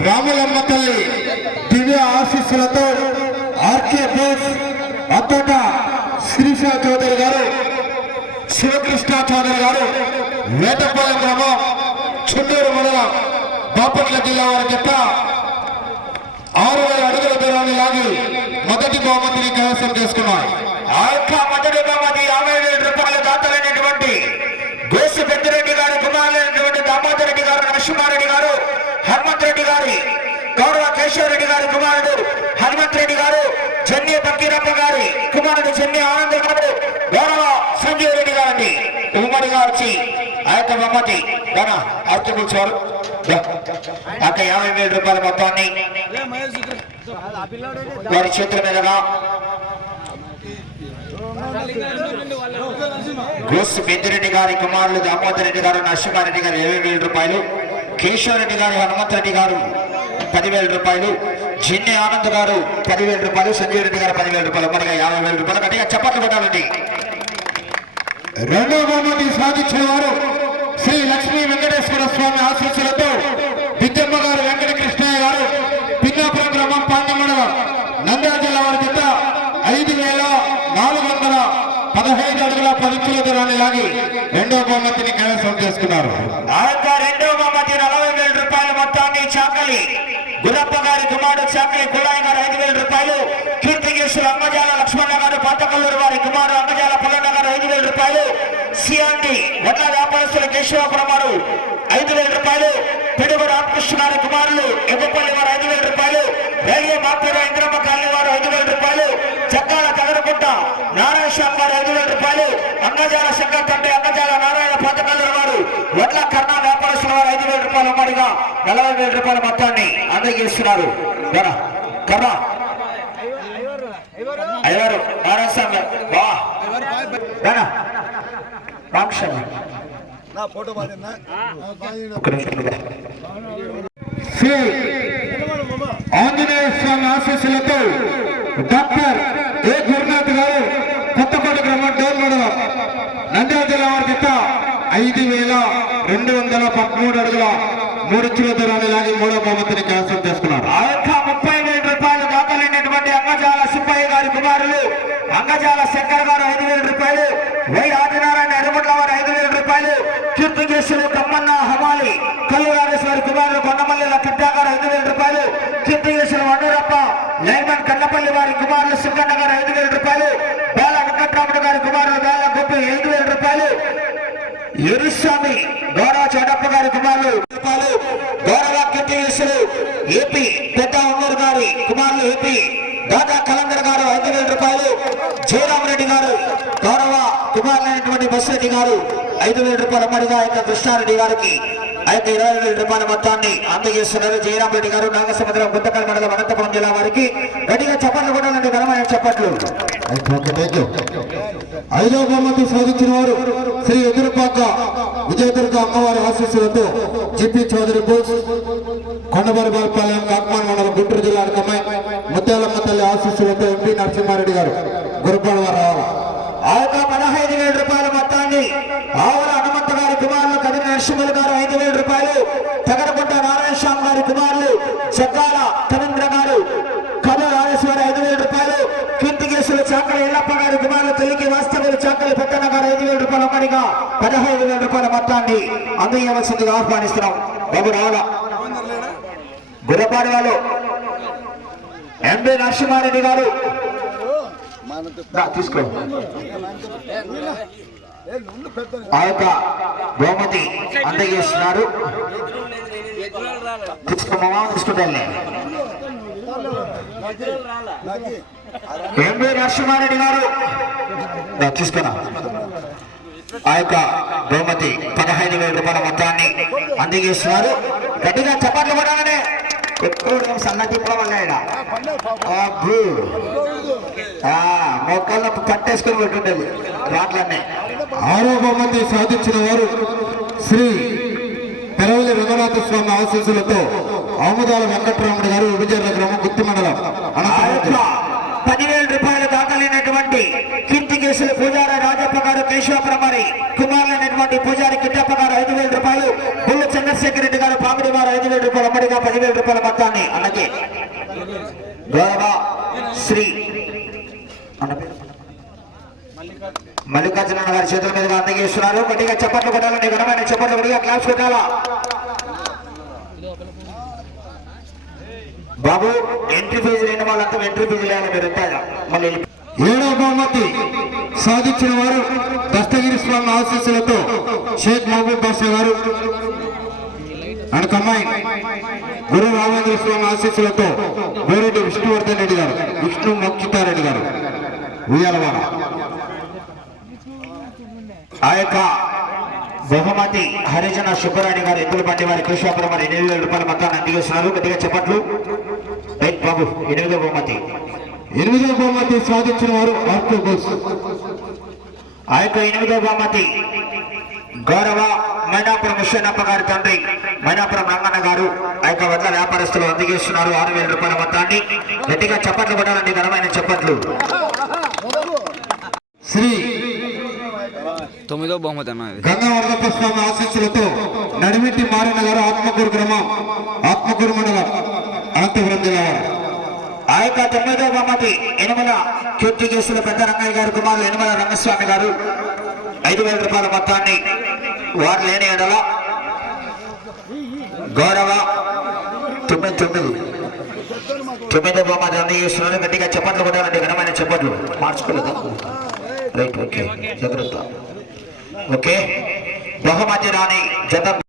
రాములమ్మ తల్లి దివ్య ఆశీస్సులతో ఆర్కే బోస్ అత్తట శ్రీష చౌదరి గారు శివకృష్ణ చౌదరి గారు వేటపాలెం గ్రామం చుండూరు మండలం బాపట్ల జిల్లా వారి జత ఆరు వేల అడుగుల దూరాన్ని లాగి మొదటి బహుమతిని కైవసం చేసుకున్నారు ఆ యొక్క మొదటి బహుమతి యాభై వేల రూపాయలు దాతలైనటువంటి గోసు పెద్దిరెడ్డి గారి కుమారులైనటువంటి దామోదరెడ్డి గారు నరసింహారెడ్డి గారు రెడ్డి గారి గౌరవ కేశవరెడ్డి గారి కుమారుడు హనుమంత్ రెడ్డి గారు చెన్నై బక్కీరప్ప గారి కుమారుడు చెన్నై ఆనంద్ గారు గౌరవ సంజయ్ రెడ్డి గారిని ఉమ్మడిగా వచ్చి ఆ యొక్క బహుమతి ధన అర్చకూర్చారు ఆ యొక్క యాభై వేల రూపాయల మొత్తాన్ని వారి చేతుల మీదుగా గోస్ పెద్దిరెడ్డి గారి కుమారులు దామోదర్ రెడ్డి గారు నరసింహారెడ్డి గారు ఇరవై వేల రూపాయలు. కేశవరెడ్డి గారు హనుమంతరెడ్డి గారు పదివేల రూపాయలు జిన్ని ఆనంద్ గారు పదివేల రూపాయలు సంజయ్ రెడ్డి గారు పదివేల రూపాయలు మనగా యాభై వేల రూపాయలు గట్టిగా చప్పట్లు కొట్టాలండి. రెండో బహుమతి సాధించిన వారు శ్రీ లక్ష్మీ వెంకటేశ్వర స్వామి ఆశీస్సులతో బిద్దమ్మ గారు వెంకట కృష్ణయ్య గారు పిన్నాపురం గ్రామం పాండ్య నంద్యాల జిల్లా వారి చెత్త ఐదు వేల నాలుగు వందల పదహైదు అడుగుల పరీక్షల దూరాన్ని లాగి రెండో బహుమతిని కైవసం చేసుకున్నారు. రెండో బహుమతి నలభై వేల రూపాయల మొత్తాన్ని చాకలి. గురప్ప గారి కుమారుడు చాకలి కుళాయి గారు ఐదు వేల రూపాయలు. కీర్తికేశ్వరు అంగజాల లక్ష్మణ గారు పాతకల్లూరు వారి కుమారుడు అంగజాల పొలన్న గారు ఐదు వేల రూపాయలు. సిఆండి వడ్ల వ్యాపారస్తుల కేశవాపురం వారు ఐదు వేల రూపాయలు. పిడుగు రామకృష్ణ గారి కుమారులు ఎగ్గపల్లి వారు ఐదు వేల రూపాయలు. రైల్వే మాపేర ఇంద్రమ్మ కాలనీ వారు ఐదు వేల రూపాయలు. చక్కాల తగరకుంట నారాయణ స్వామి వారు ఐదు వేల రూపాయలు. అంగజాల శంకర్ తండ్రి అంగజాల నారాయణ పాతకల్లూరు వారు. వడ్ల కర్ణాటక వ్యాపారస్తుల వారు ఐదు వేల రూపాయలు ఉమ్మడిగా నలభై వేల రూపాయల మొత్తాన్ని అందజేస్తున్నారు ధర. వా. శ్రీ ఆంజనేయ స్వామి ఆశీస్సులతో డాక్టర్ ఏ. గురునాథ్ గారు కొత్తకోట గ్రామం నంద్యాల జిల్లా వారి ఐదు వేల రెండు వందల పదమూడు అడుగుల మూడు కిలో దూరాన్ని లాగి మూడో బహుమతిని కైవసం చేసుకున్నారు ఆ యొక్క ముప్పై వేల రూపాయలు దాఖలైనటువంటి అంగజాల సుబ్బయ్య గారి కుమారులు అంగజాల శంకర్ గారు ఐదు వేల రూపాయలు వై ఆదినారాయణ ఎర్రగొండ్ల వారు ఐదు వేల రూపాయలు కీర్తికేశ్వరు కమ్మన్న హమాలి కల్లురాజేశ్వరి కుమారులు కొండమల్లి కిట్టా గారు ఐదు వేల రూపాయలు కీర్తికేశ్వరు వండూరప్ప లైమన్ కన్నపల్లి వారి కుమారులు సింగన్న గారు ఐదు వేల రూపాయలు బాల వెంకట్రాముడు గారి కుమారులు బాల గొప్ప ఐదు వేల రూపాయలు ఎరుస్వామి గౌరవ చెడప్ప గారి కుమారులు. రూపాయలు గౌరవ కీర్తివేశ్వరు ఏపీ పెద్ద ఉన్నూరు గారి కుమారులు ఏపీ దాదా కలందర్ గారు ఐదు వేల రూపాయలు. జయరామరెడ్డి గారు గౌరవ కుమారులైనటువంటి బస్రెడ్డి గారు ఐదు వేల రూపాయల మడిగా యొక్క కృష్ణారెడ్డి గారికి అయితే ఇరవై వేల రూపాయల మొత్తాన్ని అందజేస్తున్నారు. జయరామరెడ్డి గారు నాగసముద్రం గుంతకల్ మండలం అనంతపురం జిల్లా వారికి గట్టిగా చప్పట్లు కూడా ఘనమైన చప్పట్లు. ఐదో బహుమతి సాధించిన వారు శ్రీ ఎదురుపాక విజయదుర్గ అమ్మవారి ఆశీస్సులతో జిపి చౌదరి బోస్ కొండబరిపాలెం కాకమాన్ మండలం గుంటూరు జిల్లా అమ్మాయి ముత్యాలమ్మ తల్లి ఆశీస్సులతో ఎంపీ నరసింహారెడ్డి గారు గురుపాడు వారు రావాలి పదహైదు వేల రూపాయల మొత్తాన్ని ఆవుల హనుమంత గారి కుమారులు కదిరి నరసింహులు గారు ఐదు వేల రూపాయలు తగరగుంట నారాయణ స్వామి గారి కుమారులు చెక్కాల కవీంద్ర గారు కలు రాజేశ్వర ఐదు వేల రూపాయలు కీర్తికేశ్వరు చాకల ఎల్లప్ప గారి కుమారులు తెలుగు వాస్తవులు చాకల పెద్దన్న గారు ఐదు వేల రూపాయలు ఒకటిగా పదహైదు వేల రూపాయల మొత్తాన్ని అందజేయవలసిందిగా ఆహ్వానిస్తున్నాం. బాబు రావాల? గురపాడు వాళ్ళు ఎంబీ నరసింహారెడ్డి గారు. తీసుకో. ఆ యొక్క బహుమతి అందజేస్తున్నారు. తీసుకోమా తీసుకుంటాను నాకు ఎంబీ నరసింహారెడ్డి గారు. తీసుకున్నా ఆ యొక్క బహుమతి పదహైదు వేల రూపాయల మొత్తాన్ని అందజేస్తున్నారు గట్టిగా చప్పట్లు కొట్టాలనే ఎక్కువ సన్నతి కూడా వల్ల పట్టేసుకొని పెట్టుండేది రాట్లన్నీ. ఆరో బహుమతి సాధించిన వారు శ్రీ పెరవలి రంగనాథ స్వామి ఆశీస్సులతో ఆముదాల వెంకటరాముడు గారు విజయ గ్రామం గుత్తి మండలం. పదివేల రూపాయలు దాఖలైనటువంటి కీర్తి కేసులు పూజారి రాజప్ప గారు కేశవపురం వారి కుమారులైనటువంటి పూజారి కిట్టప్ప గారు ఐదు వేల రూపాయలు బుల్ల చంద్ర చంద్రశేఖర్ రెడ్డి గారు పాపిడి వారు ఐదు వేల రూపాయలు అమ్మడిగా పదివేల రూపాయల మొత్తాన్ని అలాగే గౌరవ శ్రీ మల్లికార్జున గారి చేతుల మీదుగా అందజేస్తున్నారు. కొద్దిగా చప్పట్లు కొట్టాలని ఘనమైన చప్పట్లు కొద్దిగా క్లాస్ కొట్టాలా? బాబు ఎంట్రీ ఫీజు లేని వాళ్ళంతా ఎంట్రీ ఫీజు లేని మీరు మళ్ళీ ఏడవ బహుమతి సాధించిన వారు దస్తగిరి స్వామి ఆశీస్సులతో షేక్ మహబూబ్ బాషా గారు అండ్ కమ్మాయి గురు రామేంద్ర స్వామి ఆశీస్సులతో గోరెడ్డి విష్ణువర్ధన్ రెడ్డి గారు విష్ణు మోక్షితారెడ్డి గారు ఉయ్యాలవాడ ఆ యొక్క బహుమతి హరిజన సుబ్బరాణి గారు ఎద్దుల బండి వారి కృష్ణాపురం వారి ఎనిమిది వేల రూపాయల మొత్తాన్ని అందిస్తున్నారు. కొద్దిగా చెప్పట్లు. రైట్ బాబు ఎనిమిదో బహుమతి. ఎనిమిదో బహుమతి సాధించిన వారు ఆ యొక్క ఎనిమిదో బహుమతి గౌరవ మైనాపురం విశ్వనప్ప గారి తండ్రి మైనాపురం రంగన్న గారు ఆ యొక్క వద్ద వ్యాపారస్తులు అందజేస్తున్నారు. ఆరు వేల రూపాయల మొత్తాన్ని. గట్టిగా చప్పట్లు పడాలండి ఘనమైన చప్పట్లు. తొమ్మిదో బహుమతి అన్నది గంగావరదప్ప స్వామి ఆశీస్సులతో నడిమిట్టి మారిన గారు ఆత్మకూరు గ్రామం ఆత్మకూరు మండలం అనంతపురం జిల్లా వారు. ఆ యొక్క తొమ్మిదో బహుమతి ఎనిమిద కీర్తి కేసుల పెద్ద రంగయ్య గారు కుమారులు ఎనిమిద రంగస్వామి గారు. ఐదు వేల రూపాయల మొత్తాన్ని వారు లేని ఎడల గౌరవ తొమ్మిది తొమ్మిది. తొమ్మిదో బహుమతి అందజేస్తున్నారు. గట్టిగా చెప్పట్లు కొట్టాలంటే ఘనమైన చెప్పట్లు. మార్చుకోలేదు. Right okay. జాగ్రత్త. ఓకే? బహుమతి రాని జత